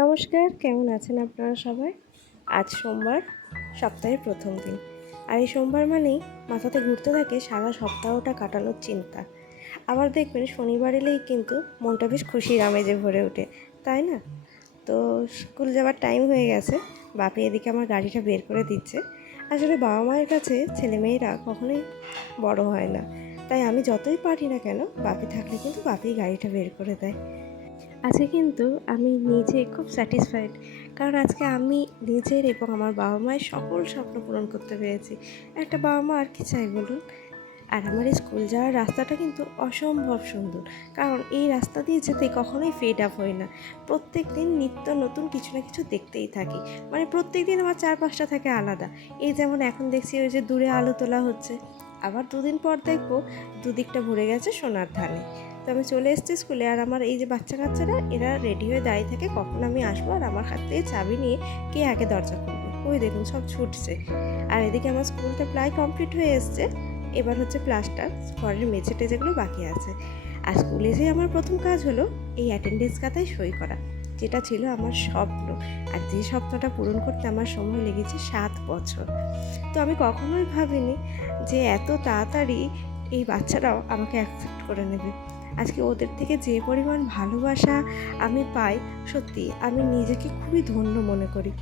নমস্কার, কেমন আছেন আপনারা সবাই? আজ সোমবার, সপ্তাহের প্রথম দিন। আর এই সোমবার মানেই মাথাতে ঘুরতে থাকে সারা সপ্তাহটা কাটানোর চিন্তা। আবার দেখবেন শনিবার এলেই কিন্তু মনটা বেশ খুশির আমেজে ভরে ওঠে, তাই না? তো স্কুল যাওয়ার টাইম হয়ে গেছে, বাপি এদিকে আমার গাড়িটা বের করে দিচ্ছে। আসলে বাবা মায়ের কাছে ছেলেমেয়েরা কখনোই বড় হয় না। তাই আমি যতই পারি না কেন, বাপি থাকলে কিন্তু বাপি গাড়িটা বের করে দেয়। আজকে কিন্তু আমি নিজে খুব স্যাটিসফাইড কারণ আজকে আমি নিজের এবং আমার বাবা মায়ের সকল স্বপ্ন পূরণ করতে পেরেছি। একটা বাবা মা আর কি চাই বলুন? আর আমার এই স্কুল যাওয়ার রাস্তাটা কিন্তু অসম্ভব সুন্দর, কারণ এই রাস্তা দিয়ে যেতে কখনোই ফেড আপ হয় না। প্রত্যেক দিন নিত্য নতুন কিছু না কিছু দেখতেই থাকি মানে প্রত্যেক দিন আমার চারপাশটা থাকে আলাদা। এই যেমন এখন দেখছি ওই যে দূরে আলো তোলা হচ্ছে। আবার দুদিন পর দেখব, দুদিকটা ভরে গেছে সোনার ধানে। তো আমি চলে এসেছি স্কুলে, আর আমার এই যে বাচ্চা কাচ্চারা, এরা রেডি হয়ে দাঁড়িয়ে থাকে কখন আমি আসব, আর আমার হাত থেকে চাবি নিয়ে কে আগে দরজা খুলবে। ওই দেখুন, সব ছুটছে। আর এদিকে আমার স্কুলটা প্রায় কমপ্লিট হয়ে এসছে। এবার হচ্ছে প্লাস্টার ঘরের মেঝে টেজেগুলো বাকি আছে। আর স্কুলে যে আমার প্রথম কাজ হলো এই অ্যাটেন্ডেন্স খাতায় সই করা। যেটা ছিল আমার স্বপ্ন। আর যে স্বপ্নটা পূরণ করতে আমার সময় লেগেছে সাত বছর। তো আমি কখনোই ভাবিনি যে এত তাড়াতাড়ি এই বাচ্চারাও আমাকে অ্যাকসেপ্ট করে নেবে। আজকে ওদের থেকে যে পরিমাণ ভালোবাসা আমি পাই, সত্যি আমি নিজেকে খুবই ধন্য মনে করি।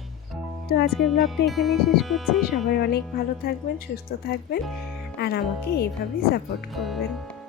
তো আজকের ব্লগটা এখানেই শেষ করছি। সবাই অনেক ভালো থাকবেন, সুস্থ থাকবেন, আর আমাকে এইভাবেই সাপোর্ট করবেন।